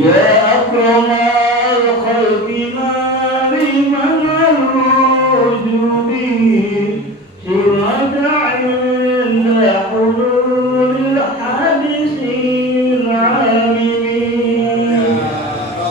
Ya akramal khalqi liman al-wujudi sirata inda hulul hadisil alimin. Ya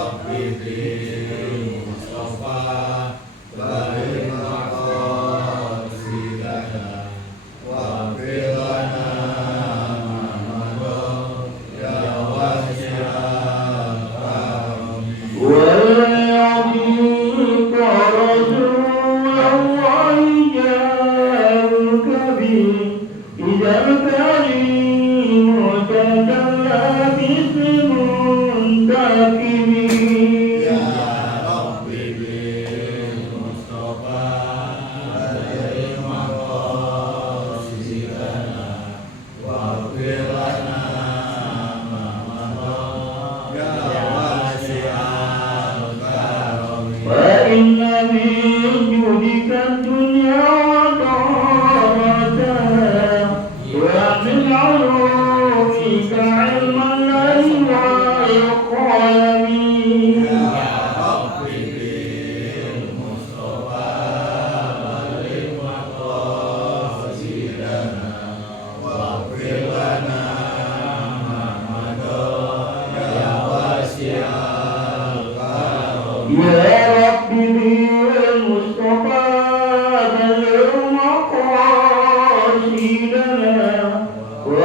Rabbi bil Mustafa barik maqasidana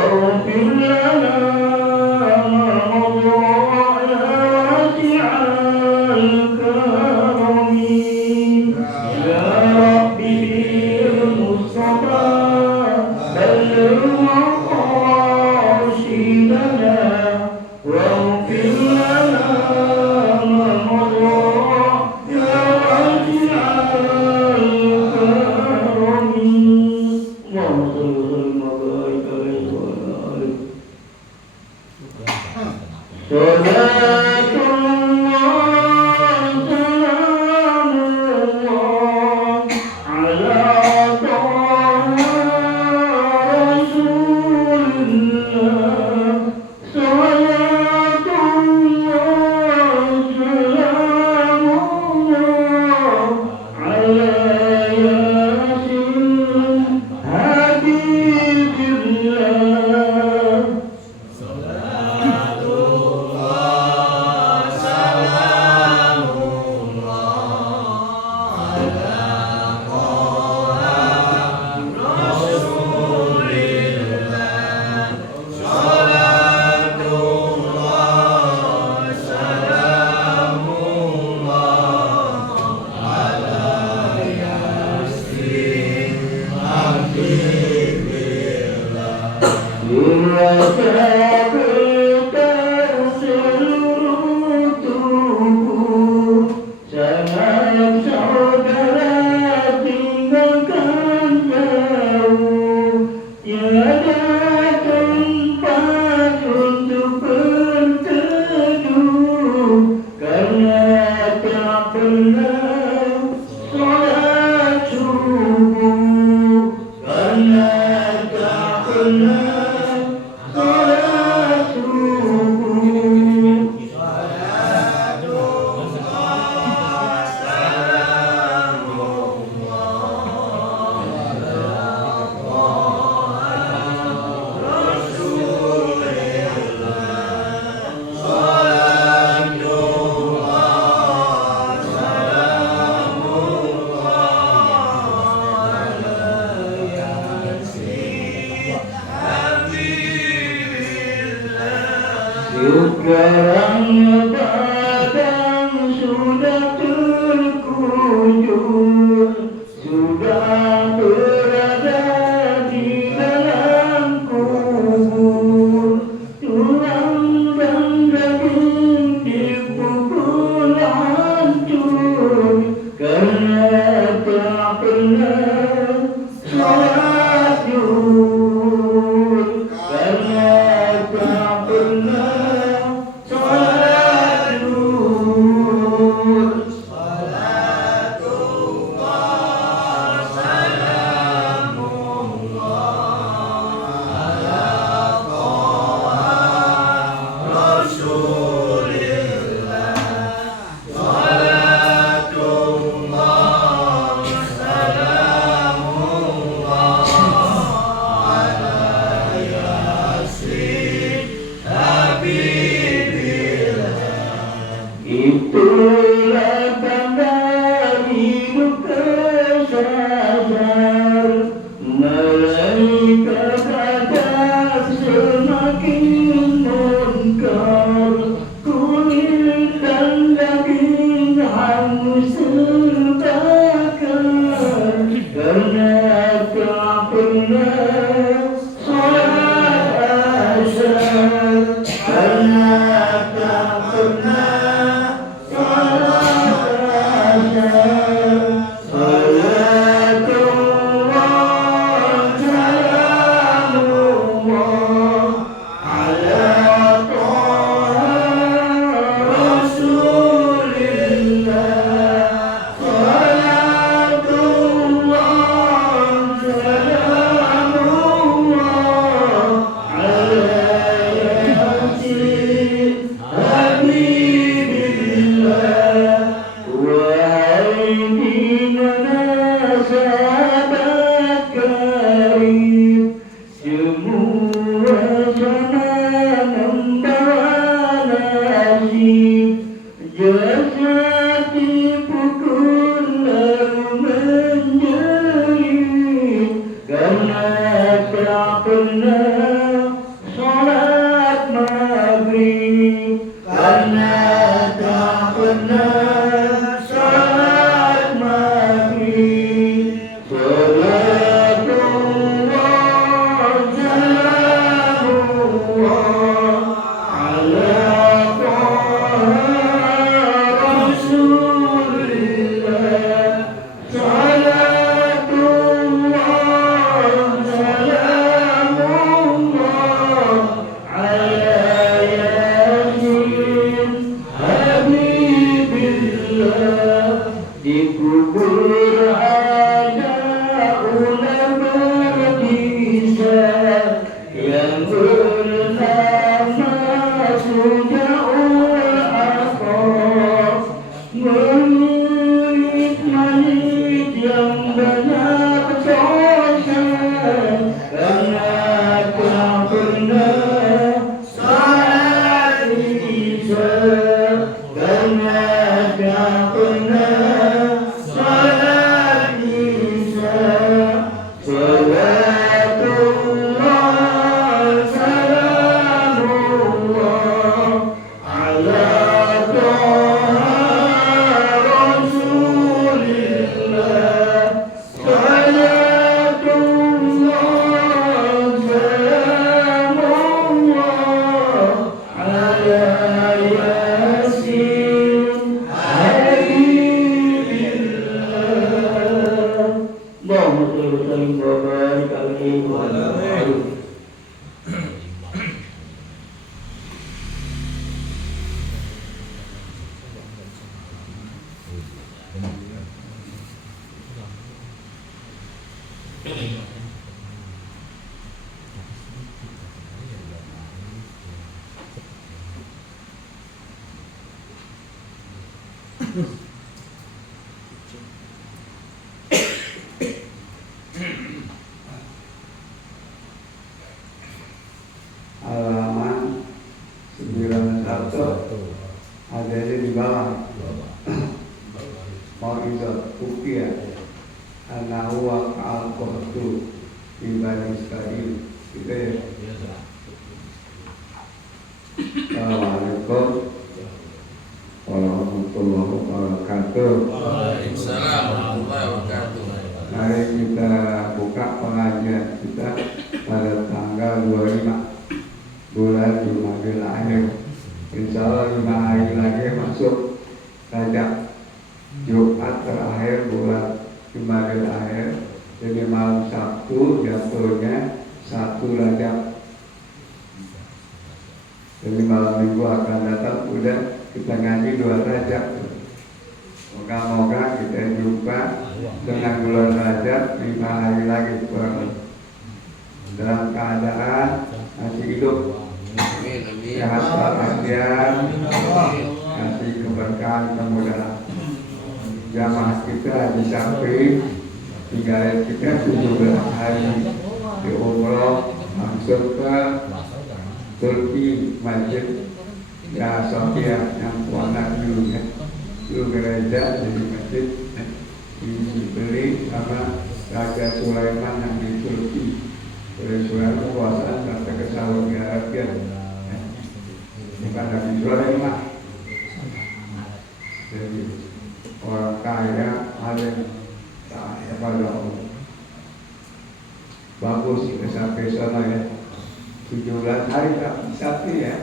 wa firlana itulah tanda hidup kesadar. Malaikat ada semakin munkar, kulit dan daging hangus terbakar, karena tak pernah sholat asyar, karena tak pernah sholat asyar. Salatullah salamullah ala Taha Rasulillah. Salatullah salamullah ala Yasin Habibillah. Wahai di mana sahabat karib, semua sama membawa nasib. Jasad dipukul lalu menjerit, karena tak pernah sholat maghrib, karena tak pernah sholat maghrib. Salatullah salamullah ala Taha Rasulillah. Salatullah salamullah ala Yasin Habibillah. Dikubur ada ulama berbisa yang bernama Sujaul Aqaf, menit-menit yang banyak dosa, karena tak pernah sholat isya, karena tak pernah sholat isya. Salatullah salamullah ala Taha Rasulillah. Salatullah salamullah ala Yasin Habibillah. Allahumma shalli wa sallim wa barik alaihi wa ala alihi. Halaman 91 ada di bawah. Mau'izat Uqiyah Anahu al-Qurtu Ibani Israel. Gitu ya. Assalamualaikum warahmatullahi wabarakatuh. Waalaikumsalam warahmatullahi wabarakatuh. Mari kita buka pengajian kita pada tanggal 25 bulan Jumadil Akhir. Insya Allah 5 hari lagi masuk Rajab, Jumat terakhir bulan Jumadil Akhir. Jadi malam Sabtu jatuhnya 1 Rajab. Jadi malam Minggu akan datang udah kita ngaji 2 Rajab. Moga-moga kita jumpa dengan bulan Rajab 5 hari lagi dalam keadaan masih hidup, sehat walafiat, kasih keberkahan kemudahan. Jamaah kita di samping tinggal kita 17 hari di umroh langsung ke Turki, Masjid Ya Sofia yang warna birunya. itu gereja jadi masjid dibeli sama Raja Sulaiman yang di Turki. Oleh Sulaiman kekuasaan sampai ke Saudi Arabia, bukan Nabi Sulaiman. Jadi orang kaya alim taat kepada Allah. Bagus kita sampai sana ya. 17 hari tak bisa ya.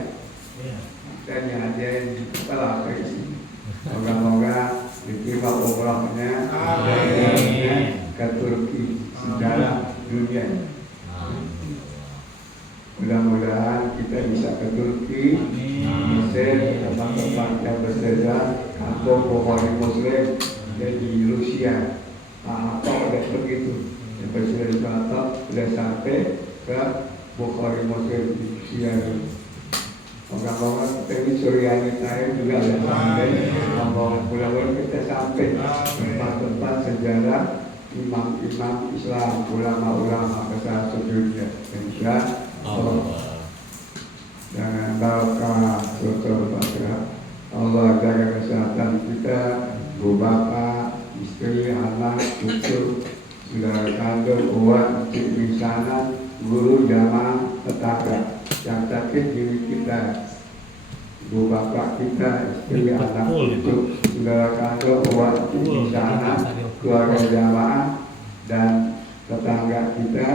Makanya ada yang telah ke sini. Moga-moga diterima umrahnya ke Turki sejarah dunia. Mudah-mudahan kita bisa ke Turki, Mesir, tempat-tempat yang bersejarah, kampung Bukhari Muslim, dan di Rusia. Apa udah begitu? Yang bersejarah sudah sampai ke Bukhari Muslim di Rusia. Moga-moga kita di Suryani Taib juga ada sampai. Mudah-mudahan kita sampai tempat-tempat sejarah imam-imam Islam, ulama-ulama besar sedunia. Insya Allah. Dengan barokah surga Fatihah. Allah jaga kesehatan kita, ibu bapa, istri, anak, cucu, saudara kandung, uang, cik di sana, guru, jamaah, tetangga yang sakit diri kita, ibu bapak kita, istri, anak, cucu, saudara kandung, uang, cik di sana, keluarga jamaah dan tetangga kita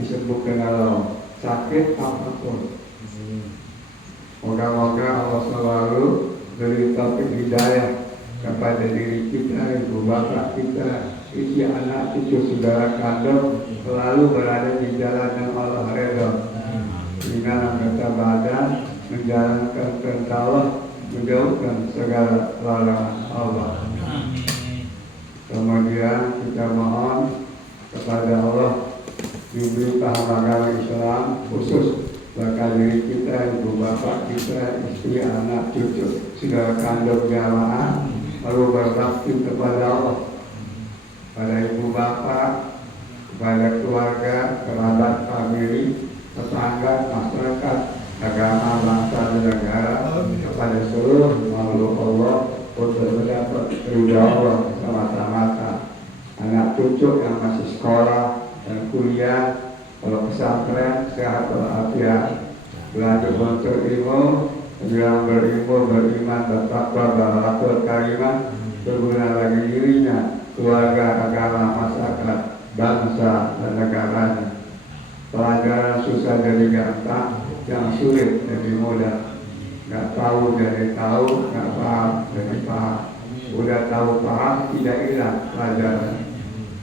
disembuhkan Allah. Sakit apapun, moga-moga Allah selalu beri taufik hidayah kepada diri kita, ibu bapak kita, istri, anak, cucu, saudara kandung selalu berada di jalan yang Allah redha. Dengan anggota badan menjalankan perintah Allah, menjauhkan segala larangan Allah. Kemudian kita mohon kepada Allah diberi paham agama Islam khusus bakal diri kita, ibu bapak kita, istri, anak, cucu, saudara kandung jamaah, lalu berbakti kepada Allah, pada ibu bapak, kepada keluarga, kerabat, famili, tetangga, masyarakat, agama, bangsa, dan negara, kepada seluruh makhluk Allah untuk mendapat ridha Allah semata-mata. Anak cucu yang masih sekolah dan kuliah, kalau pesantren sehat walafiat, belajar untuk ilmu, yang berilmu, beriman, bertakwa, berakhlak karimah, berguna bagi dirinya, keluarga, agama, masyarakat, bangsa, dan negaranya. Pelajaran susah jadi gampang, yang sulit jadi mudah. Nggak tahu jadi tahu, nggak paham jadi paham. Udah tahu paham, tidak hilang pelajaran.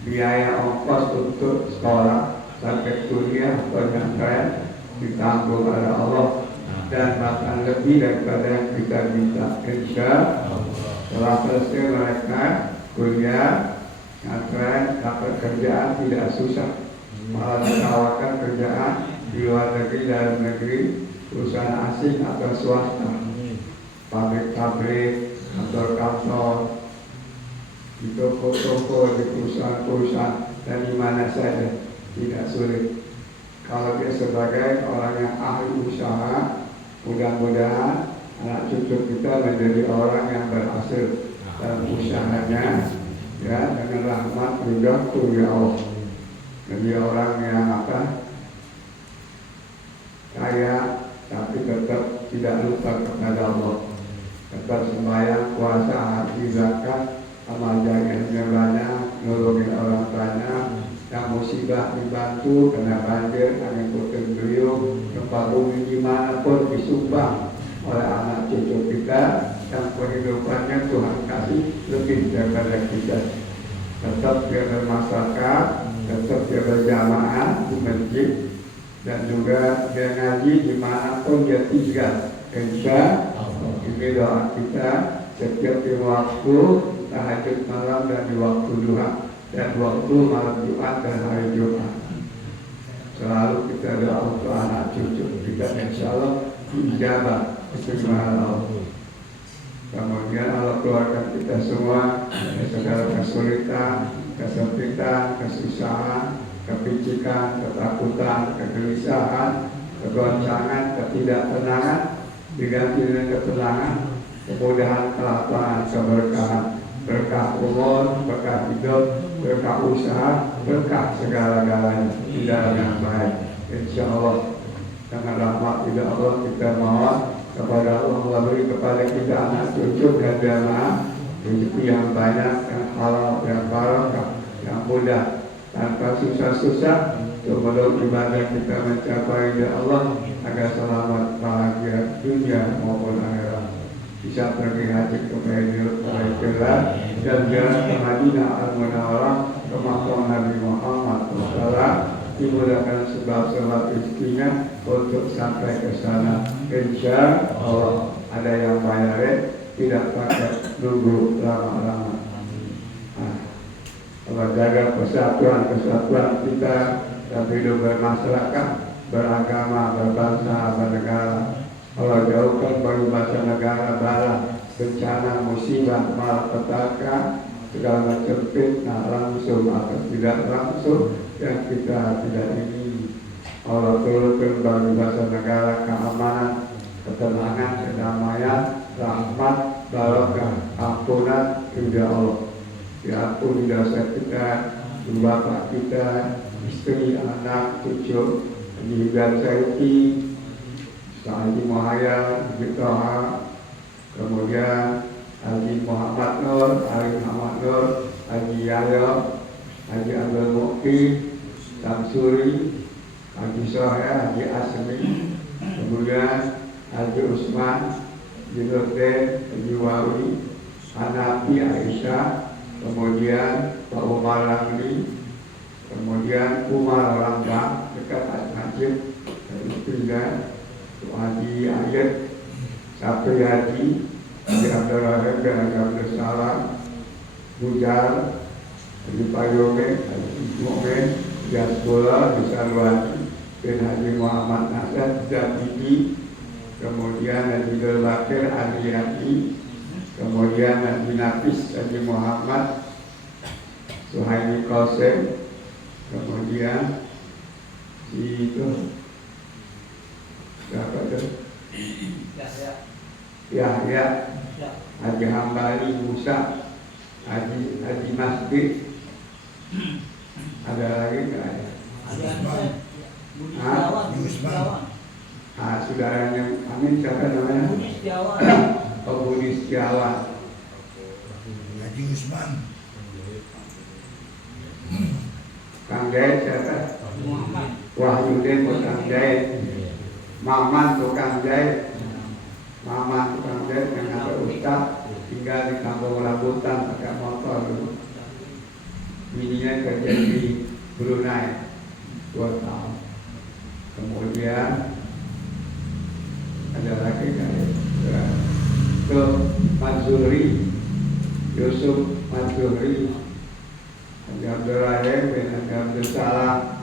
Biaya ongkos untuk sekolah sampai kuliah penyampaian ditanggung oleh Allah dan bahkan lebih daripada yang kita minta. Insya setelah selesai mereka kuliah, pesantren, dapat kerjaan tidak susah, malah ditawarkan kerjaan di luar negeri, dalam negeri, perusahaan asing atau swasta, pabrik-pabrik, kantor-kantor, di toko-toko, di perusahaan-perusahaan, dan di mana saja, tidak sulit. Kalau dia sebagai orang yang ahli usaha, mudah-mudahan anak cucu kita menjadi orang yang berhasil dalam usahanya, ya, dengan rahmat ridha ya Allah. Jadi orang yang kaya tapi tetap tidak lupa kepada Allah, tetap sembahyang, puasa, haji, zakat, amal jariahnya banyak, nolongin orang banyak, yang musibah dibantu, kena banjir, angin puting beliung, gempa bumi dimanapun disumbang oleh anak cucu kita yang kehidupannya Tuhan kasih lebih daripada kita. Tetap dia bermasyarakat, tetap dia berjamaah di masjid, dan juga dia ngaji dimanapun dia tinggal. Insya Allah ini doa kita setiap di waktu tahajud malam dan di waktu duha dan waktu malam Jumat dan hari Jumat. Selalu kita doa untuk anak cucu kita, insya Allah dijabah kesembuhan Allah. Kemudian Allah keluarkan kita semua dari segala kesulitan, kesempitan, kesusahan, kepicikan, ketakutan, kegelisahan, kegoncangan, ketidaktenangan, diganti dengan ketenangan, kemudahan, kelapangan, keberkahan, berkah umur, berkah hidup, berkah usaha, berkah segala-galanya di dalam yang baik. Insya Allah dengan rahmat tidak Allah kita mohon kepada Allah beri kepada kita anak cucu dan jamaah rezeki yang banyak, yang halal, yang barokah, yang mudah, tanpa susah-susah, sebelum ibadah kita mencapai ya Allah agar selamat bahagia dunia maupun akhirat. Bisa pergi haji ke Baitullah dan jalan ke Madinah Al-Munawwarah ke makam Nabi Muhammad SAW, dimudahkan sebab-sebab rezekinya untuk sampai ke sana. Insya Allah ada yang bayarin, tidak pakai nunggu lama-lama. Allah jaga kesatuan kita dan hidup bermasyarakat, beragama, berbangsa, bernegara. Allah jauhkan bangsa negara bala, bencana, musibah, malapetaka, segala macam fitnah langsung atau tidak langsung yang kita tidak ingini. Allah turunkan bangsa negara keamanan, ketenangan, kedamaian, rahmat, barokah, ampunan, ridha Allah. Diampuni dosa kita, bapak kita, istri, anak, cucu, juga Saiki, Haji Muhayyad, Haji Toha, kemudian Haji Muhammad Nur, Haji Muhammad Nur, Haji Yahya, Haji Abdul Mukti, Samsuri, Haji Sohya, Haji Asmi, kemudian Haji Usman, Haji Nurdin, Haji Wawi, Hanafi, Aisyah, kemudian Pak Umar Ramli, kemudian Umar Lambang dekat Masjid, ketiga Haji Ayat, Sapri Haji, Haji Abdul Rahim dan Haji Abdul Salam, Bujar, Haji Payome, Haji Mu'min, Jasbola, Haji dan Haji Muhammad Nasir, Zabidi, kemudian Haji Dul Bakir, Haji Haji, kemudian Haji Nafis, Haji Muhammad, Suhaimi Qasim, kemudian itu siapa itu? Yahya, Haji Hambali Musa, Haji Masjid, ada lagi nggak ya? Saudaranya Amin siapa namanya? Budi Setiawan, Haji Usman, Kang Jait siapa? Wahyudin Kang Jait, Maman tukang jahit, Maman tukang jahit yang ada ustaz tinggal di kampung Rambutan pakai motor dulu. Bininya kerja di Brunei 2 tahun. Kemudian ada lagi kan ke Mazuri, Yusuf Mazuri, Haji Abdul Rahim bin Haji Abdul Salam,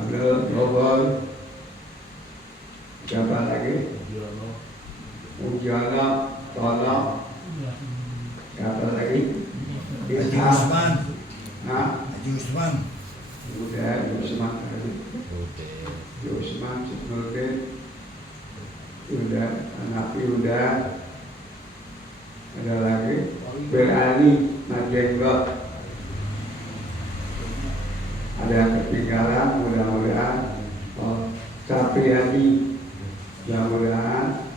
Abdul Robol, siapa lagi? Ujana, Tolong, siapa lagi? Haji Usman, Haji Usman, udah Usman tadi, Usman Nurdin, udah Hanafi udah, ada lagi Berani Majenggot, ada yang ketinggalan, mudah-mudahan Sapri Haji, mudah-mudahan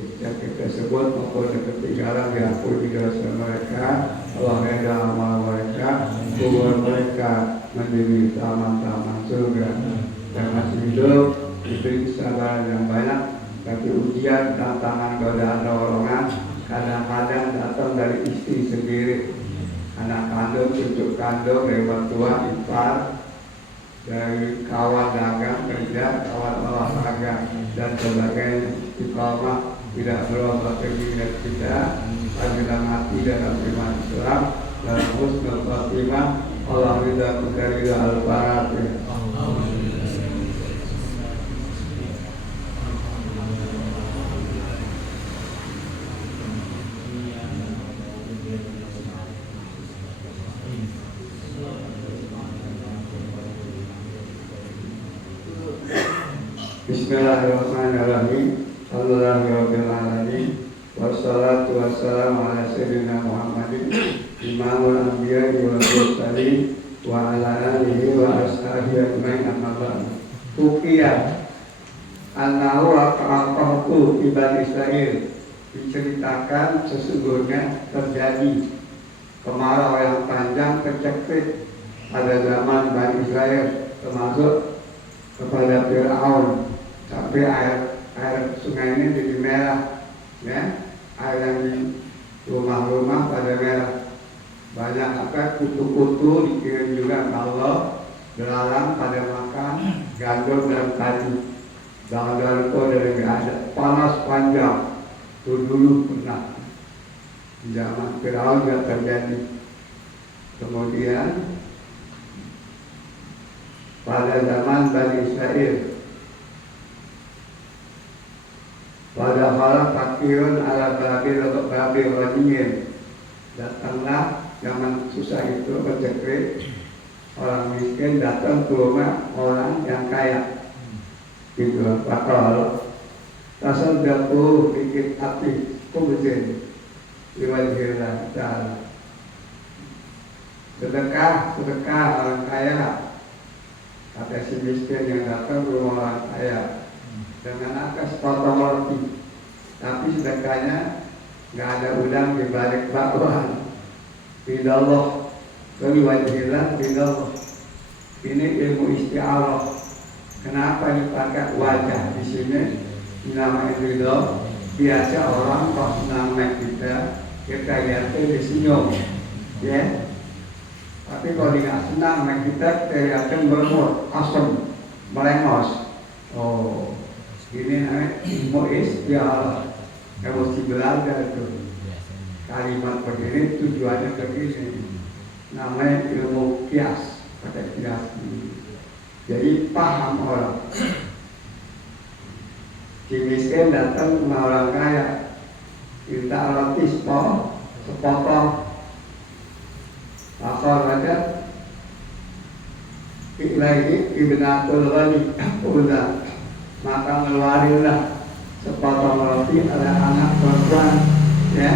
kita sebut maupun ketinggalan diampuni dosa mereka, Allah reda amal mereka, kubur mereka menjadi taman-taman surga, dan masih hidup diberi kesabaran yang banyak. Tapi ujian, tantangan, godaan, dorongan kadang-kadang datang dari istri sendiri, anak kandung, cucu kandung, dari mertua, ipar, dari kawan dagang, kerja, kawan olahraga dan sebagainya. Istiqamah tidak berubah keinginan kita, panggilan hati dalam iman Islam dan husnul khatimah. Allah ridha ridha al-Fatihah. Bismillahirrahmanirrahim. Alhamdulillahirabbil alamin. Wassalatu wassalamu ala sayyidina Muhammadin imamul anbiya wal mursalin wa ala alihi wa ashabihi ajmain amma ba'du. Fuqiyah annahu aqaqtu ibn Israil, diceritakan sesungguhnya terjadi kemarau yang panjang tercekik pada zaman Bani Israel, termasuk kepada Fir'aun, sampai air sungai ini jadi merah, ya, air yang di rumah-rumah pada merah. Banyak kutu-kutu dikirim juga ke Allah, belalang pada makan gandum dan padi. Daun-daun itu dari nggak ada, panas panjang. Itu dulu pernah di zaman Fir'aun juga terjadi. Kemudian pada zaman Bani Israel, pada malam fakirun ala babil ghaniyin, datanglah zaman susah itu bercekik, orang miskin datang ke rumah orang yang kaya. Gitu, bakal tasal jatuh dikit api kubuzin liwajhillah ta'ala. Sedekah orang kaya, kata si miskin yang datang ke rumah orang kaya dengan akas potong roti, tapi sedekahnya nggak ada udang di balik bakwan. Bidallah, liwajhillah bidallah. Ini ilmu isti'arah. Kenapa dipakai wajah di sini? Nama itu biasa orang pas nama kita lihatnya disenyum, ya. Tapi kalau tidak senang sama kita lihatnya bermur, asam, melengos. Oh, ini namanya ilmu isti'arah. Emosi belajar itu. Kalimat begini tujuannya begini. Namanya ilmu kias, pakai kias. Jadi paham orang. Si miskin datang ke orang kaya, minta roti sepotong. Akal aja. Lagi ibnatul ghani, udah. Maka ngeluarinlah sepotong roti ada anak perempuan, ya.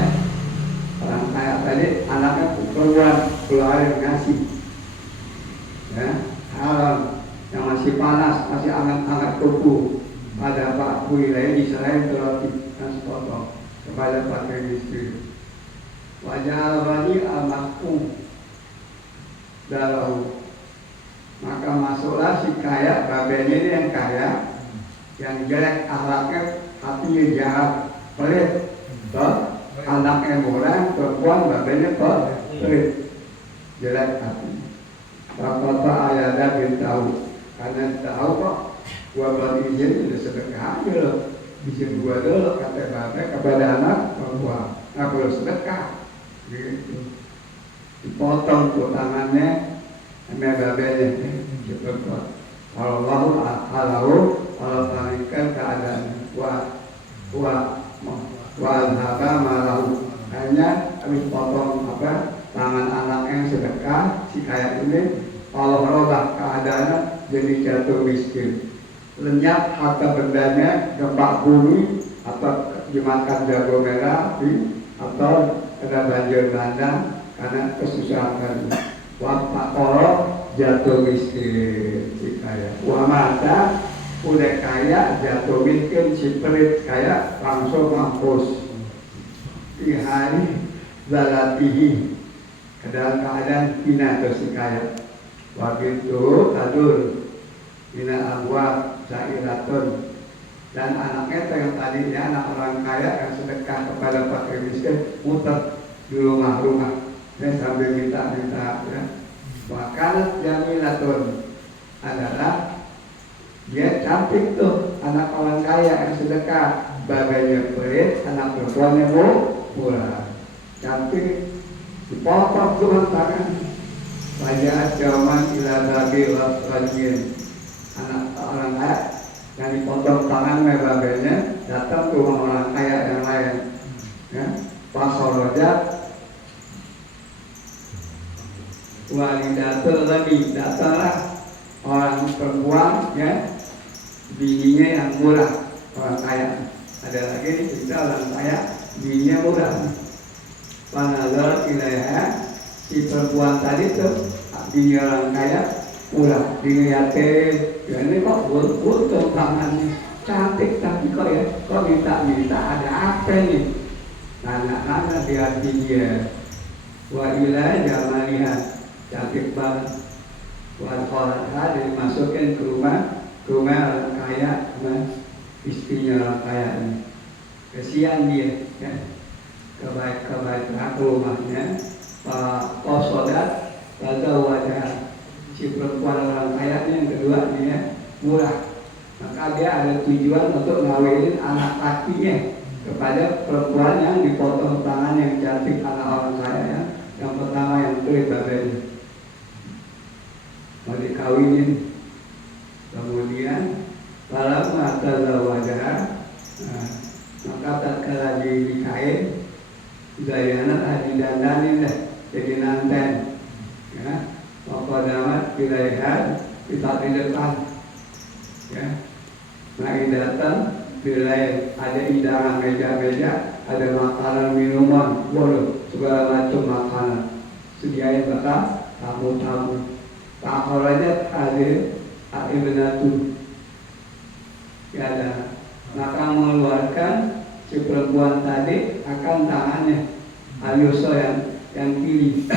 Orang kaya tadi anaknya perempuan, keluarin ngasih, ya. Haram. Yang masih panas, masih hangat-hangat kuku, ada Pak Wilayah diserahin ke roti dan sepotong kepada pakai istri. Wajah al-bani al-mahkum dalau. Maka masuklah si kaya, babenya ini yang kaya, yang jelek akhlaknya, hatinya jahat, pelit. Anaknya murah, perempuan, babenya pelit, jelek hati. Bapak ayah bin tahu. Karena tahu kok gua buat izin udah sedekah aja loh, izin gua dulu kata bapak kepada anak perempuan, nggak perlu sedekah, gitu. Dipotong tuh tangannya, sama babenya, gitu. Allah berikan keadaan haba malahu. Hanya habis potong tangan anak yang sedekah, si kaya ini Allah merubah keadaannya jadi jatuh miskin, lenyap harta bendanya, gempa bumi, atau dimakan jago merah, atau ada banjir bandang karena kesusahan tadi. Wapakoro jatuh miskin si kaya. Wamata udah kaya jatuh miskin si pelit kaya langsung mampus. Di hari zalatihi dalam keadaan hina si kaya. Wabitu tadur mina abwab sairatun, dan anaknya yang tadinya anak orang kaya yang sedekah kepada fakir miskin muter di rumah-rumah dan sambil minta-minta, ya. Bahkan jamilatun adalah dia cantik tuh anak orang kaya yang sedekah, babanya pelit, anak perempuannya murah, cantik, dipotong tuh tangan. Wajah jaman ila babil rajin, anak orang kaya yang dipotong tangan babenya datang ke rumah orang kaya yang lain, ya. Pasoroja walidatul lagi, datanglah orang perempuan, ya, bininya yang murah orang kaya. Ada lagi cerita orang kaya bininya murah. Panazar ilaiha, si perempuan tadi tuh bini orang kaya murah, bini yatim. Ya ini kok buntung tangannya cantik tapi kok ya kok minta ada apa nih? Anak-anak di hati dia. Wa ilaiha jamaliha, cantik banget. Wa kholatha dimasukin ke rumah orang kaya, istrinya orang kaya ini. Kesian dia, ya. Kebaikan rumahnya, Sodat pada wajah si perempuan orang kaya yang kedua dia murah, maka dia ada tujuan untuk ngawinin anak lakinya kepada perempuan yang dipotong tangan yang cantik anak orang kaya yang pertama yang kulit babenya mau dikawinin. Kemudian kalau mata wajah, maka tatkala dinikahin Zayanat didandanin deh jadi nanten, ya. Maka damat pilaihan kita di depan, ya. Nah datang pilai ada hidangan meja-meja, ada makanan minuman, waduh segala macam makanan sediain bakal tamu-tamu. Takorajat hadir ibnatu, ya ada. Maka mengeluarkan si perempuan tadi akan tangannya Ayuso yang kiri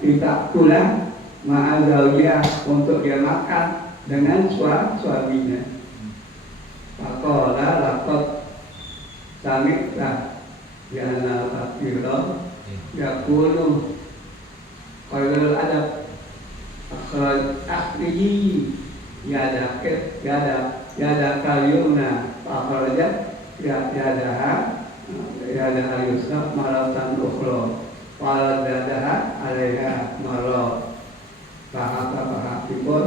minta pulang ma'azawiyah untuk dia makan dengan suaminya. Pakola lakot samikta yana fakiro yakulu qailul adab akhraj akhrihi yada kalyumna pakhrajat yadaha yusra maratan ukhra wala dadaha alaiha marot bahasa-bahasipun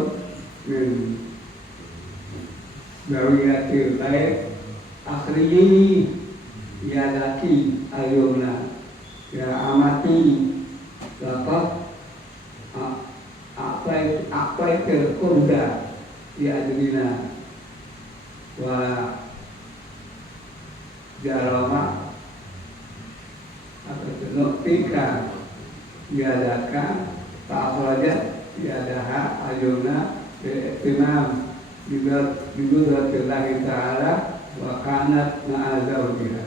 Gawiyatil baik akhriyi yadaki ayumna ya amati lakot apa itu kurda ya adilina wala jarama atau nuktika yadaka ta'afrajat yadaha ayuna bi'timam juga Allahi ta'ala wa kanat ma'azawjiha.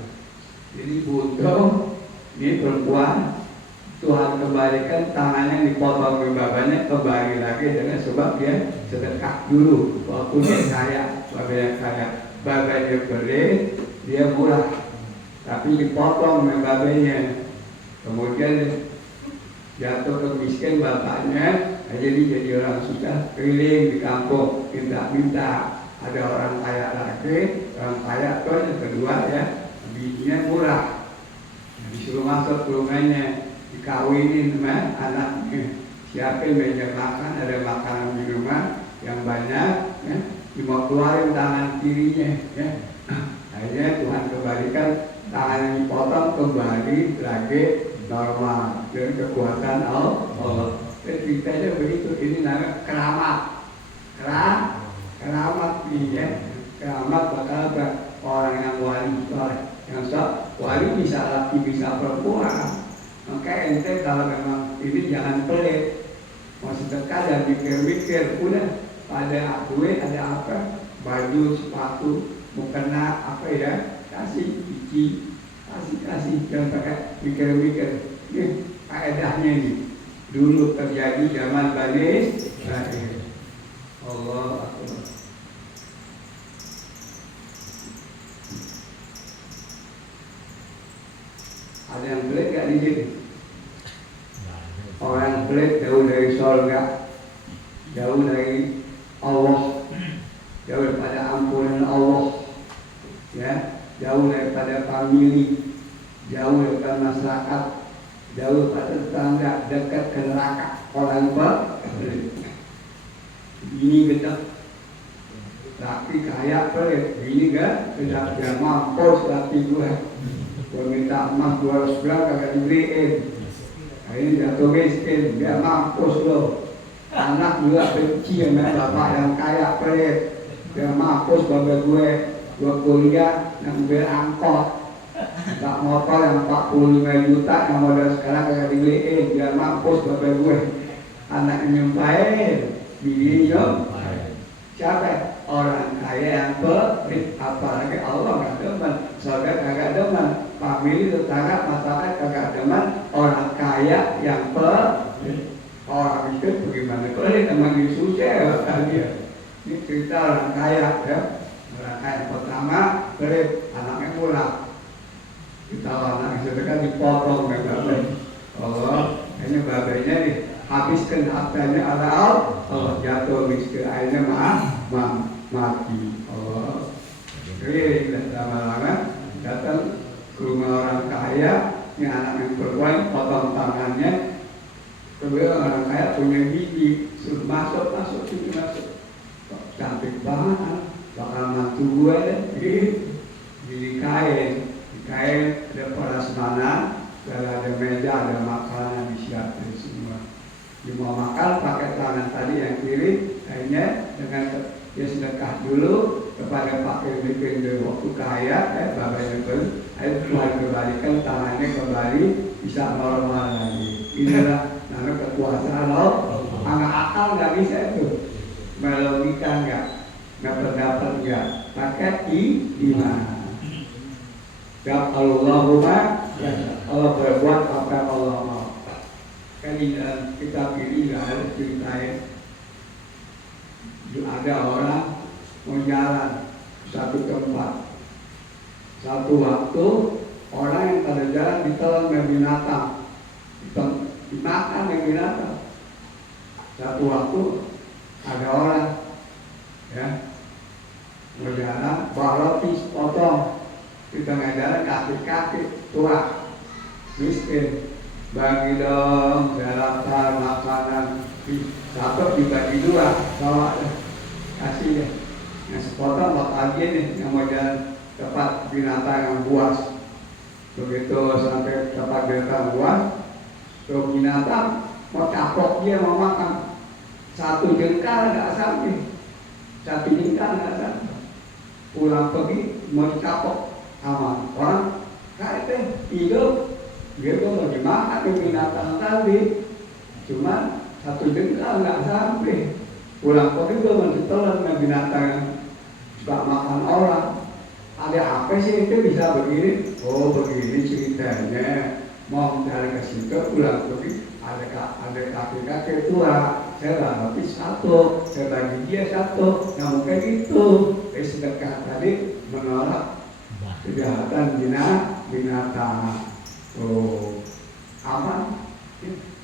Jadi butuh ini perempuan Tuhan kembalikan tangannya dipotong ke babanya kembali lagi dengan sebab dia sedekah dulu waktu dia kaya, babanya pelit dia murah, tapi dipotong dengan babanya, kemudian jatuh ke miskin bapaknya, jadi orang susah keliling di kampung minta. Ada orang kaya lagi, orang kaya tuh yang kedua ya, bininya murah, disuruh masuk ke rumahnya, dikawinin sama anaknya, siapin meja makan, ada makanan minuman yang banyak, ya, mau keluarin tangan kirinya, ya. Akhirnya Tuhan kembalikan tangan yang dipotong kembali lagi normal dengan kekuatan Allah. Ceritanya begitu, ini namanya keramat. Keramat ini ya, keramat bakal orang yang wali soleh, yang wali bisa laki bisa perempuan. Maka ente kalau memang ini jangan pelit, mau sedekah dan mikir-mikir, udah ada duit ada apa, baju sepatu mau kena apa ya, kasih jangan pakai mikir-mikir. Ini faedahnya ini dulu terjadi zaman Bani Israil. Allah Akbar. Ada yang pelit gak di sini? Orang pelit jauh dari surga, jauh dari Allah, jauh daripada ampunan Allah, ya, jauh daripada famili, jauh daripada masyarakat, jauh daripada tetangga, dekat ke neraka. Orang pelit ini betul, tapi kaya pelit ini kan sudah dia mampus laki gue minta emas 200 gram kagak dibeliin. Ini jatuh miskin, dia mampus loh. Anak juga benci sama bapak yang kaya pelit, dia mampus bapak gue kuliah yang beli angkot, Tak motor yang 45 juta yang modal sekarang kayak dibeliin biar mampus bapak gue. Anaknya nyumpahin, bini nyumpahin. Siapa? Orang kaya yang pelit, apalagi Allah nggak demen, saudara kagak demen, famili tetangga masyarakat kagak demen, orang kaya yang pelit. Orang miskin bagaimana pelit emang disusah kan dia. Ini cerita orang kaya ya. Orang kaya pertama pelit, anaknya pulang. Kita anak sedekah dipotong kan bapak. Allah, ini babanya dihabiskan hartanya ala Allah jatuh miskin akhirnya mati. Allah. Jadi lama-lama datang ke rumah orang kaya, ini anak yang perempuan potong tangannya. Kedua orang kaya punya gigi, suruh masuk sini masuk. Cantik banget, bakal mantu gue deh. Jadi kain ada prasmanan, ada meja, ada makanan disiapkan semua. Dia mau makan pakai tangan tadi yang kiri, akhirnya dengan dia sedekah dulu kepada Pak Bikin dari waktu kaya, babanya pun, akhirnya Tuhan kembalikan tangannya kembali bisa normal lagi. Inilah namanya kekuasaan Allah. Angkat akal nggak bisa itu, melogika nggak pendapat nggak, pakai iman. Ya Allahumma, Allah berbuat apa yang Allah mau. Kan di dalam kitab ini nggak ada ceritain. Ada orang mau jalan ke satu tempat. Satu waktu orang yang pada jalan ditelan oleh binatang, dimakan oleh binatang. Satu waktu ada orang ya mau jalan bawa roti potong. Di tengah jalan kaki-kaki tua miskin, bagi dong sarapan makanan, satu dibagi dua, bawa kasih ya. Yang sepotong bakal gini yang mau jalan tempat binatang yang buas. Begitu sampai tempat binatang buas, tuh binatang mau capok dia mau makan, satu jengkal nggak sampai, pulang pergi mau dicapok. Sama orang kaya hidup dia tuh lagi makan binatang tadi, cuman satu jengkal nggak sampai, pulang pergi tuh masih telan binatang yang suka makan orang. Ada apa sih itu bisa begini? Oh begini ceritanya, mau mencari ke situ pulang pergi ada kakek tua, saya bagi satu, saya bagi dia satu, yang mungkin itu sedekah tadi menolak kejahatan binatang. Oh, aman.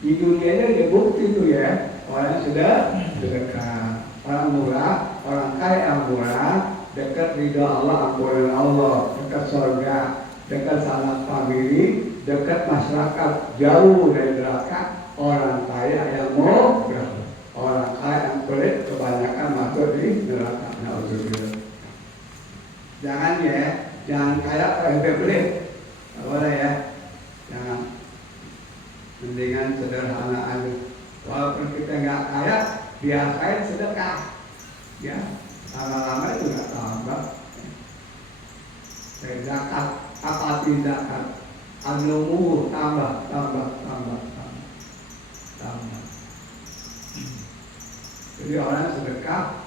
Di dunia ini ada bukti itu ya. Orang sudah sedekah, orang murah, orang kaya yang murah, dekat ridho Allah, ampunan Allah, dekat surga, dekat sanak famili, dekat masyarakat, jauh dari neraka. Orang kaya yang mau, orang kaya yang pelit kebanyakan masuk di neraka. Nauzubillah. Jangan ya. Jangan kaya ente pelit, nggak boleh ya. Jangan. Mendingan sederhana aja. Walaupun kita nggak kaya, biasain sedekah. Ya, lama-lama itu nggak tambah. Zakat, apa tindakan? Al-Numur tambah. Jadi orang sedekah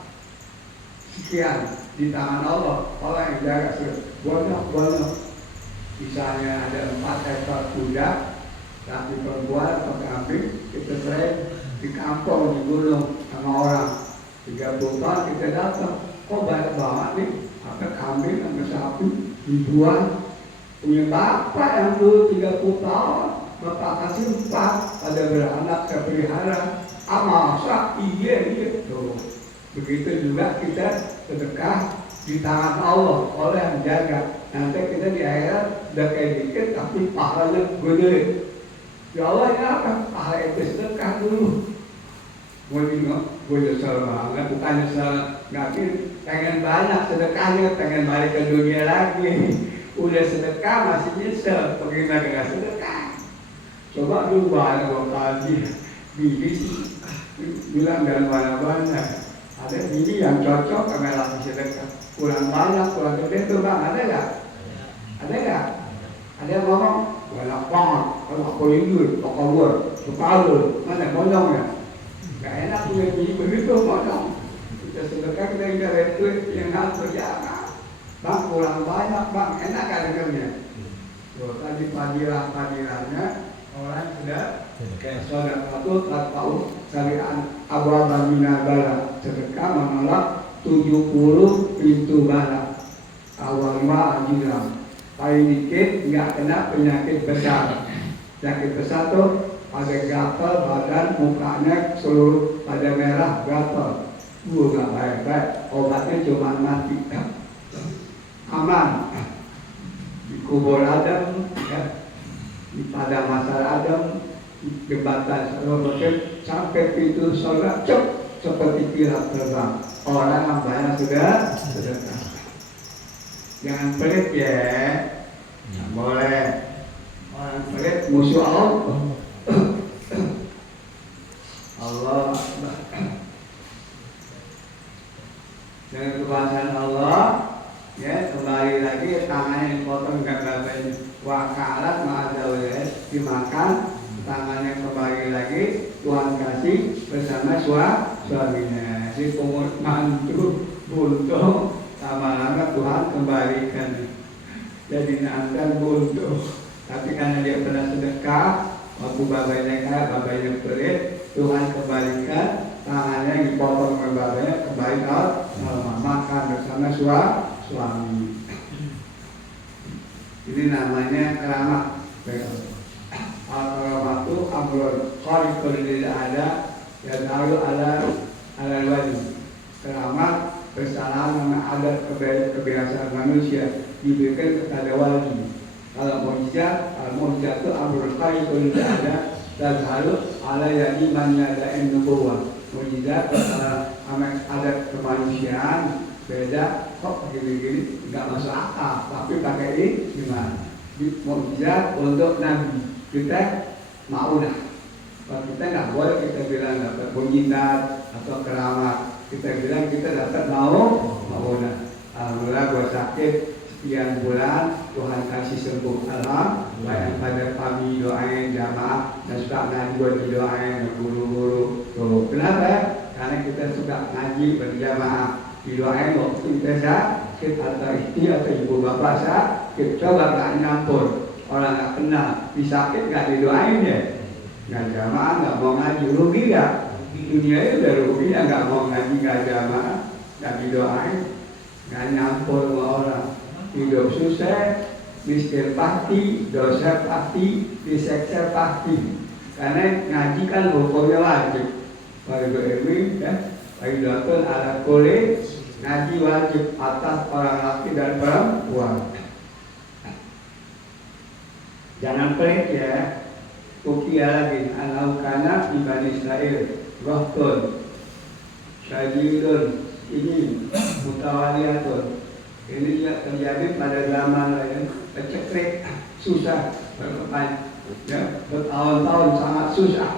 sekian di tangan Allah, Allah yang jaga banyak. Misalnya ada 4 ekor kuda, sapi perempuan atau kambing, kita sering di kampung di gunung sama orang 30 tahun kita datang, kok banyak banget nih, ada kambing sama sapi dijual. Punya bapak yang dulu 30 tahun, bapak kasih 4, ada beranak saya pelihara. Masa iya tuh. Begitu juga kita sedekah di tangan Allah, oleh yang jaga. Nanti kita di akhirat udah kayak dikit tapi pahalanya gede. Ya Allah ya apa? Pahala itu sedekah dulu. Gue nyesel banget, bukan nyesel ngapain, pengen banyak sedekahnya, pengen balik ke dunia lagi. Udah sedekah masih nyesel, bagaimana gak sedekah? Coba dulu banyak kaji, bini sih bilang dan banyak. Ada bini yang cocok sama laki sedekah, kurang banyak, kurang gede tuh bang, ada nggak? Ada nggak? Ada yang ngomong, banyak banget, kalau aku duit, pokok kepala, mana monyongnya? Gak enak punya begitu monyong. Kita sedekah kita cari duit yang ngatur ya, bang kurang banyak bang, enak kan dengarnya? Tadi padilah-padilahnya orang sudah saudara itu tahu syariat awal minal bala, sedekah menolak 70 pintu bala. Awal ajiram. Paling dikit nggak kena penyakit besar. Penyakit besar tuh ada gatal badan, mukanya seluruh pada merah gatal. Nggak baik-baik. Obatnya cuma mati. Aman. Di kubur Adam, ya. Di pada masa Adam, di jembatan Salomonen sampai pintu surga seperti kilat terbang. Orang hambanya sudah sedekah. Jangan pelit ya, nggak boleh. Orang pelit musuh Allah. Allah Akbar. Dengan kekuasaan Allah, ya kembali lagi tangannya yang potong gambarnya wakalat ma'adzawiyah dimakan, tangannya kembali lagi Tuhan kasih bersama suaminya. Si pungut mantu buntung lama-lama Tuhan kembalikan. Jadi nanti buntu. Tapi karena dia pernah sedekah, waktu babanya pelit, Tuhan kembalikan tangannya yang dipotong ke babanya kembali makan bersama suami. Ini namanya keramat. Al-keramat itu amrun khariqul lil ada dan ala wajib. Keramat kesalahan karena ada kebiasaan manusia diberikan kepada wali. Kalau mujizat itu amrul khariqul lil ada dan harus ala yadi man yada'in nubuwah. Mujizat ada kemanusiaan beda kok gini-gini nggak masuk akal, tapi pakai ini gimana? Mujizat untuk nabi kita mau dah. Kalau kita nggak boleh kita bilang dapat mujizat atau keramat, kita bilang kita dapat mau dah. Alhamdulillah gua sakit sekian bulan, Tuhan kasih sembuh. Alhamdulillah. Pada kami doain jamaah dan suka ngaji gua didoain guru-guru. Kenapa? Karena kita suka ngaji berjamaah. Didoain waktu kita sakit atau istri atau ibu bapak sakit, coba gak nyampur, orang gak kenal, disakit gak didoain ya, gak jamaah, gak mau ngaji, rugi gak? Di dunia itu udah rugi ya, gak mau ngaji, gak jamaah, gak didoain, gak nyampur sama orang, hidup susah, miskin pasti, dosa pasti, diseksa pasti, karena ngaji kan hukumnya wajib, bagi ilmu ya. Faidatun ala kulli, ngaji wajib atas orang laki dan perempuan. Jangan pelit ya. Ukiya lagi anaukana di Bani Israel rohtun syajidun ini mutawaliyatun. Ini juga terjadi pada zaman lain. Pecekrek susah bertahun-tahun sangat susah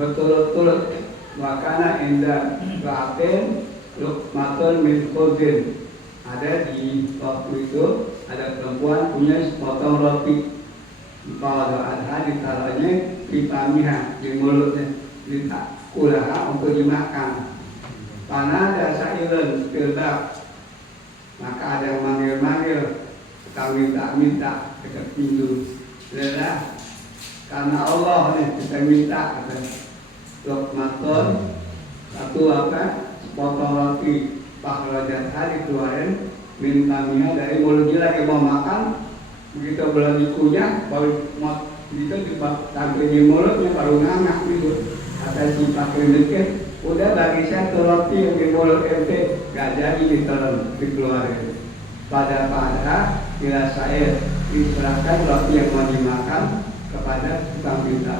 berturut-turut. Makana indah Raten Lukmatun min khudin. Ada di waktu itu ada perempuan punya sepotong roti. Kalau ada ditaruhnya di pamiha, di mulutnya, ditakulah untuk dimakan. Karena ada sa'ilan filbab, maka ada yang manggil-manggil, kita minta dekat pintu. Lelah, karena Allah nih kita minta. Lukmatun satu sepotong roti pakhlajat hari keluarin mintanya dari mulut dia lagi mau makan, begitu belum dikunyah baru mau begitu ditampil di mulutnya baru nganak gitu. Kata si pakai dikit, udah bagi saya tuh roti yang di mulut ente gak jadi dikeluarin. Pada bila saya diserahkan roti yang mau dimakan kepada tukang minta.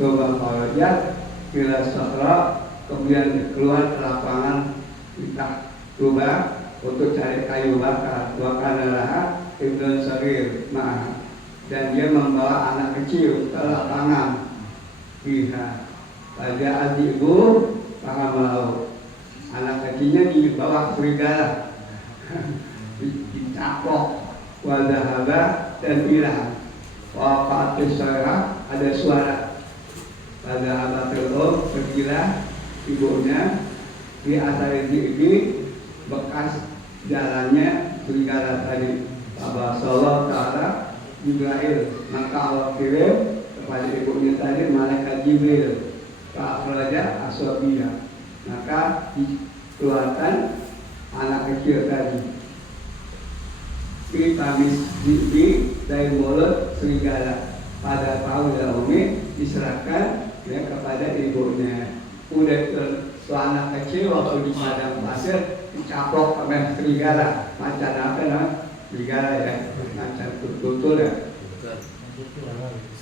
Coba kalau lihat bila sahra kemudian keluar ke lapangan kita coba untuk cari kayu bakar. Wakana laha ibnun sagir ma'ah, dan dia membawa anak kecil ke lapangan. Biha pada ibu paham laut, anak kecilnya dibawa serigala dicapok wadahaba dan hilang. Waqatis suara ada suara. Wadahaba telur pergilah ibunya di atas ini bekas jalannya serigala tadi. Sallallahu Ta'ala Jibril, maka Allah kirim kepada ibunya tadi malaikat Jibril Raja Aswabiyah, maka dikeluarkan anak kecil tadi ditamis di dari mulut serigala. Pada Paul dan Umi diserahkan ya kepada ibunya. Udah anak kecil waktu di padang pasir dicaplok oleh serigala. Macan apa namanya? Serigala ya, macan tutul ya.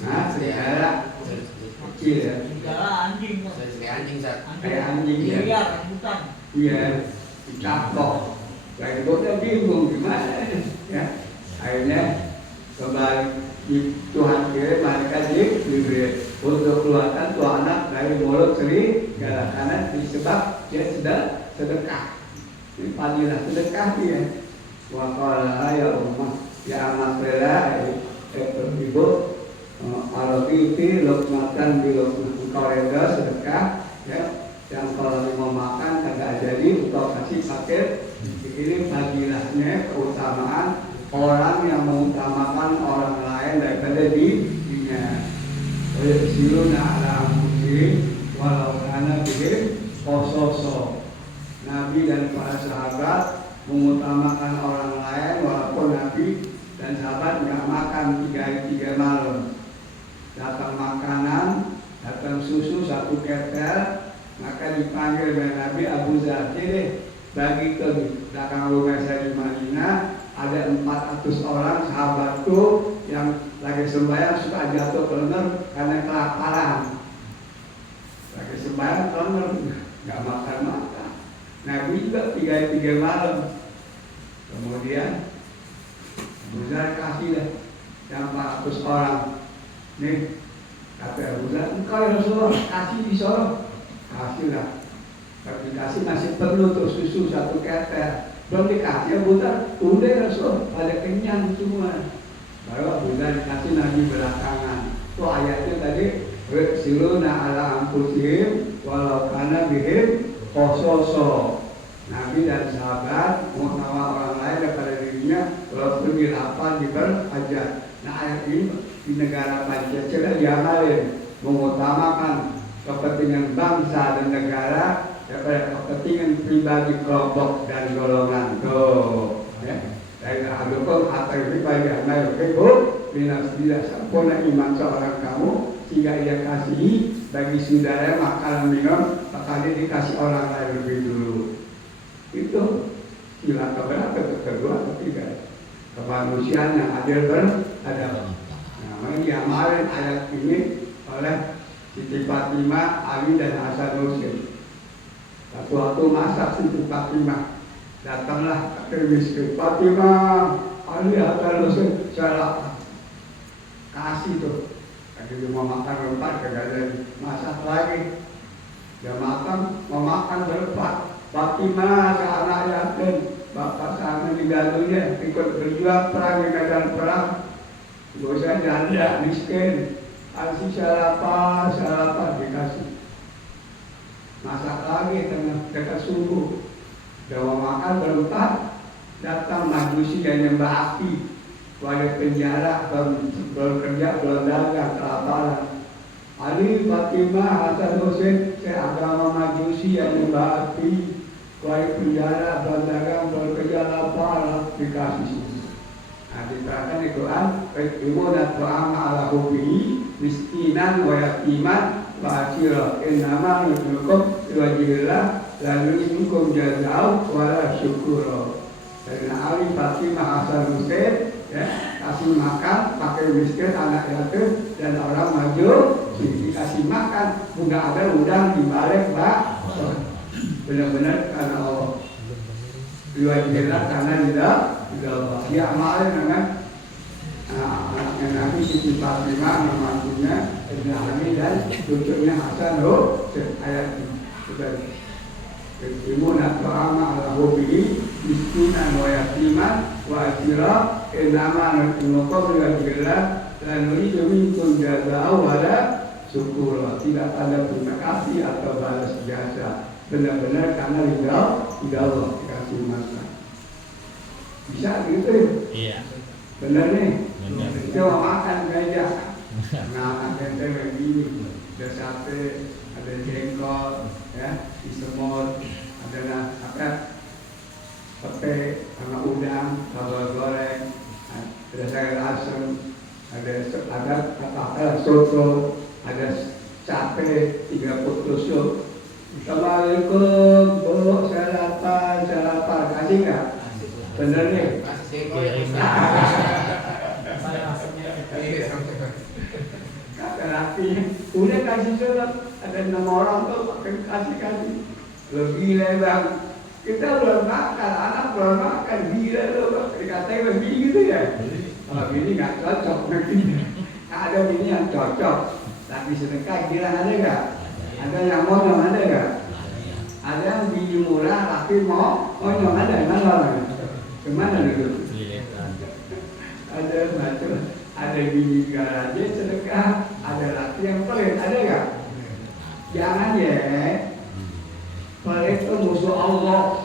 Nah, serigala kecil ya. Serigala anjing. Kayak anjing ya. Iya, bukan. Iya, dicaplok. Kayak ibunya bingung gimana ya. Akhirnya kembali Tuhan kirim malaikat Jibril untuk keluarkan tuh anak dari mulut serigala karena disebab dia sedang sedekah. Ini fadilah sedekah dia. Wa qala ya ummah ya amatlah ibu alafiti lukmatan bilukmatan engkau reda sedekah ya, yang kalau mau makan kagak jadi engkau kasih paket. Ini fadilahnya keutamaan orang yang mengutamakan orang lain daripada dirinya. Siruna ala muslim walau kana bihi khososo. Nabi dan para sahabat mengutamakan orang lain walaupun Nabi dan sahabat nggak makan 3 hari 3 malam. Datang makanan, datang susu 1 ketel, maka dipanggil oleh Nabi Abu Zar, bagi ke belakang rumah saya di Madinah ada 400 orang sahabatku yang lagi sembahyang suka jatuh kelengger karena kelaparan. Lagi sembahyang kelengger, nggak makan. Nabi juga 3 malam. Kemudian Abu Zar kasihlah yang 400 orang. Nih kata Abu Zar, engkau ya Rasulullah kasih di Solo, kasihlah. Tapi dikasih masih perlu terus susu 1 ketel. Belum dikasih Abu Zar, udah Rasul, pada kenyang semua. Baru Abu Zar dikasih Nabi belakangan. Itu ayatnya tadi, siluna ala anfusihim walau kana bihim khososo. Nabi dan sahabat mau nawa orang lain daripada dirinya, walaupun di lapar diberhajat. Nah ayat ini di negara Pancasila diamalin, mengutamakan kepentingan bangsa dan negara daripada kepentingan pribadi kelompok dan golongan. Tuh, ya. Dari ahadukum hatta pribadi amal ibu binas tidak sempurna iman seorang kamu sehingga ia kasihi bagi saudara makanan minum maka dia dikasih orang lain lebih dulu. Itu sila keberapa kedua ketiga kemanusiaan yang adil beradab. Namanya diamalin ayat ini oleh Siti Fatimah, Ali dan Hasan Husain. Waktu masak Siti Fatimah, datanglah ke miskin Fatimah, Ali Hasan Husain, saya lapar. Kasih tuh, lagi mau makan rempah, kagak jadi masak lagi. Dia makan, mau makan berempat. Fatimah, anak yatim, bapak sana di dalamnya ikut berjuang perang di medan perang. Gak usah janda, miskin. Kasih sarapan dikasih. Masak lagi tengah dekat subuh. Dia mau makan berempat, datang majusi dan nyembah api. Wali penjara, belum kerja, belum dagang, kelaparan. Ali, Fatimah, Hasan Husain, saya agama majusi yang nyembah api. Wali penjara, belum dagang, belum kerja, lapar, dikasih. Nah, diterangkan di Quran, ibu dan tu'am ala hubi miskinan wa yatiman wa asira innama yudukum wajihillah lalu yudukum jazau wa syukuro. Dari Ali, Fatimah, Hasan Husain ya, kasih makan, pakai miskin, anak yatim dan orang maju dikasih makan, nggak ada udang di balik Pak. Benar-benar karena Allah diwajibkan karena tidak dia amalin dengan anaknya Nabi Siti Fatimah, mantunya Ibnu Ali dan cucunya Hasan Husain. Ayat ini Yutimuna ta'ama ala hubbihi miskinan wa yatiman wa asira innama nuqabilu billah la nuridu minkum jazaa'an wala syukura. Tidak ada terima kasih atau balas jasa, benar-benar karena ridha Allah dikasih makan. Bisa gitu ya? Iya. Benar nih? Benar. Coba makan aja. Nah, ada yang begini, ada sate, ada jengkol, ya, disemut, ada pete sama udang, sambal goreng, ada sayur asem, ada soto, ada sate, 30 tusuk. Assalamualaikum, Bu, sarapan, kasih nggak? Bener nih? Kata lakinya, udah kasih surat, ada 6 orang tuh kasih. Lebih lebar. Kita belum makan, anak belum makan, gila loh, dikatain lebih gitu ya. Kalau bini nggak cocok nanti. Ada bini yang cocok, tapi sedekah gila ada nggak? Ada yang mau nyong ada nggak? Ada yang bini murah, tapi mau nyong ada, mana orang? Kemana dulu? Ada macam, ada bini garaje sedekah, ada laki yang pelit, ada nggak? Jangan ya. Pelit itu musuh Allah.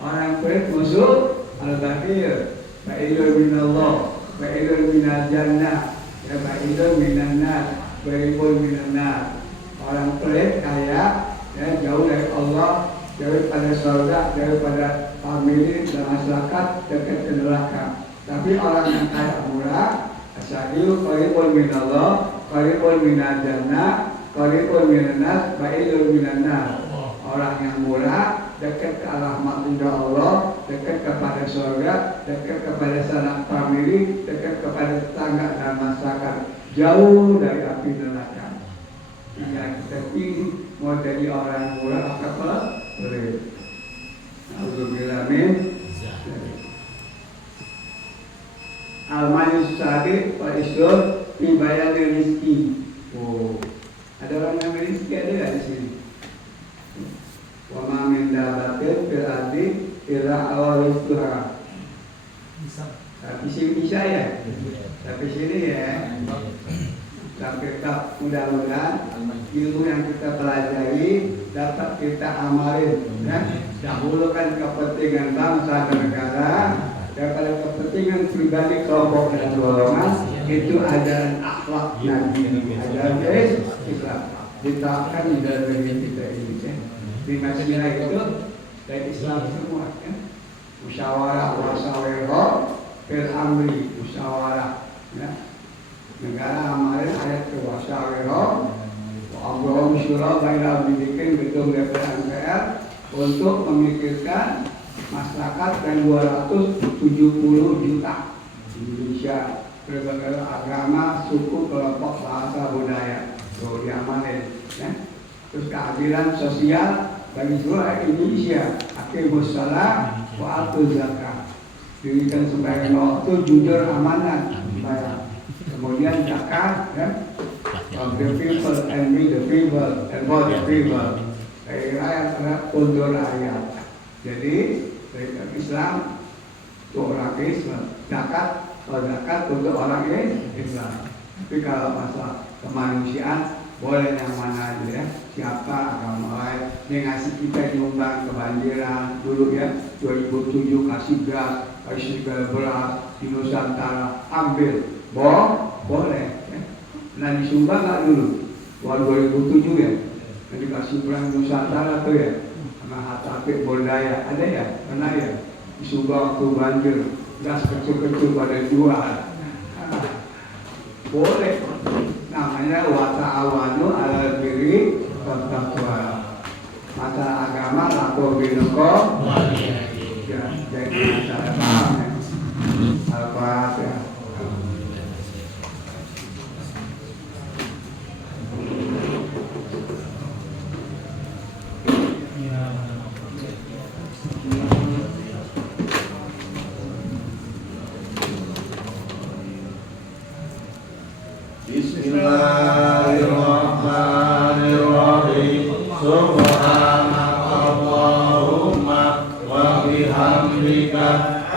Orang pelit musuh al-bakhil. Ba'idun minallah, ba'idun minal jannah, ya ba'idun minan nar, ba'idun minan nar. Orang pelit kaya, ya, jauh dari Allah, jauh pada surga, jauh pada famili dan masyarakat, dekat ke neraka. Tapi orang yang kaya murah, asyadiu qaribun minallah, qaribun minal jannah, qaribun minan nas, ba'idun minan nar. Orang yang murah, dekat ke rahmat Allah, dekat kepada surga, dekat kepada sanak famili, dekat kepada tetangga dan masyarakat, jauh dari api neraka. Jika kita pilih mau jadi orang murah apa boleh. Alhamdulillah min. Al-Manus Sadiq Pak Isdur dibayar rezeki. Oh, ada orang yang rezeki ada nggak di sini? Wa ma min dabatin fil ardi illa awalituha. Tapi sini bisa ya. Tapi sini ya. Sampai kita mudah-mudahan ilmu yang kita pelajari dapat kita amalin. Dahulukan kepentingan bangsa dan negara daripada kepentingan pribadi kelompok dan golongan. Itu ajaran akhlak Nabi, ajaran Islam. Kita akan di dalam kita ini. Lima sila itu dari Islam semua, ya. Musyawarah wasawirah fil amri, musyawarah, ya. Negara amalin ayat ke wasawirah wa amruhum syura baina bidikin gedung DPR MPR untuk memikirkan masyarakat dan 270 juta Indonesia, berbagai agama, suku, kelompok, bahasa, budaya, tuh diamalin, ya. Terus keadilan sosial bagi seluruh Indonesia, aqimus shalah wa atuz zakah, dirikan sembahyang waktu, jujur, amanat, bayar. Kemudian zakat, ya, from the people and be the people and for the people. Rakyat adalah untuk rakyat. Jadi dari Islam untuk orang Islam, zakat untuk orang Islam. Tapi kalau masalah kemanusiaan boleh yang mana aja, ya. Siapa agama lain yang ngasih kita nyumbang kebanjiran dulu, ya, 2007 kasih gas, kasih beras di Nusantara, ambil, boleh, ya. Nah disumbang nggak dulu, tahun 2007 ya, yang dikasih beras Nusantara tuh ya, sama HTP Bordaya, ada ya, pernah ya, disumbang waktu banjir, gas kecil-kecil pada jual, boleh. Namanya wa ta'awanu 'alal birri wat taqwa. Masalah agama laku binoko. Ya, jadi masalah paham ya. Al-Fatihah. Bismillahirrahmanirrahim. Subhan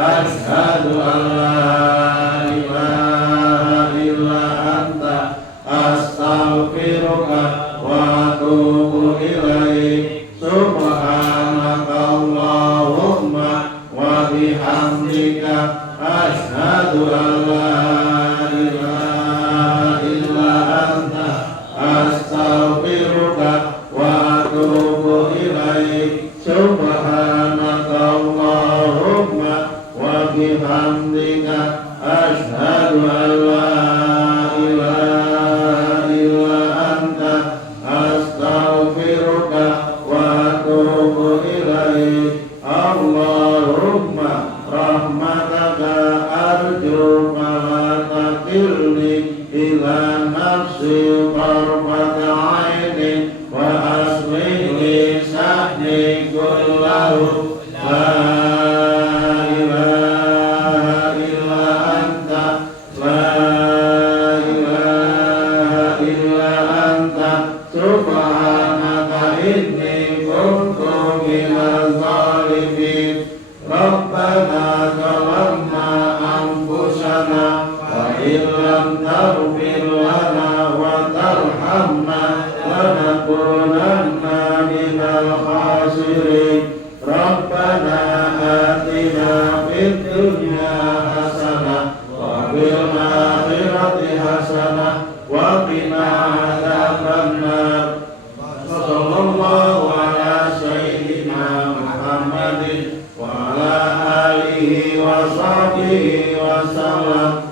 Asyhadu an la ilaha illa anta astaghfiruka wa atubu ilaik. Subhanakallahumma wa bihamdika asyhadu an la ilaha illa anta astaghfiruka wa atubu ilaik. Subhanakallahumma wa bihamdika asyhadu an la ilaha illa anta astaghfiruka wa atubu ilaik. Allahumma rahmataka arju fala takilni ila nafsi tarfata aini wa aslih li sa'ni kullahu la ilaha illa anta la ilaha illa anta subhanaka inni kuntu minaz zalimin. Rabbana zalamna anfusana wa illam taghfir lana wa tarhamna lanakunanna minal khasirin. Rabbana atina fid dunya hasanah wa fil akhirati hasanah wa qina adzabannar. Sallallahu ala sayyidina Muhammadin wa ala alihi wa sahbihi wa sallam.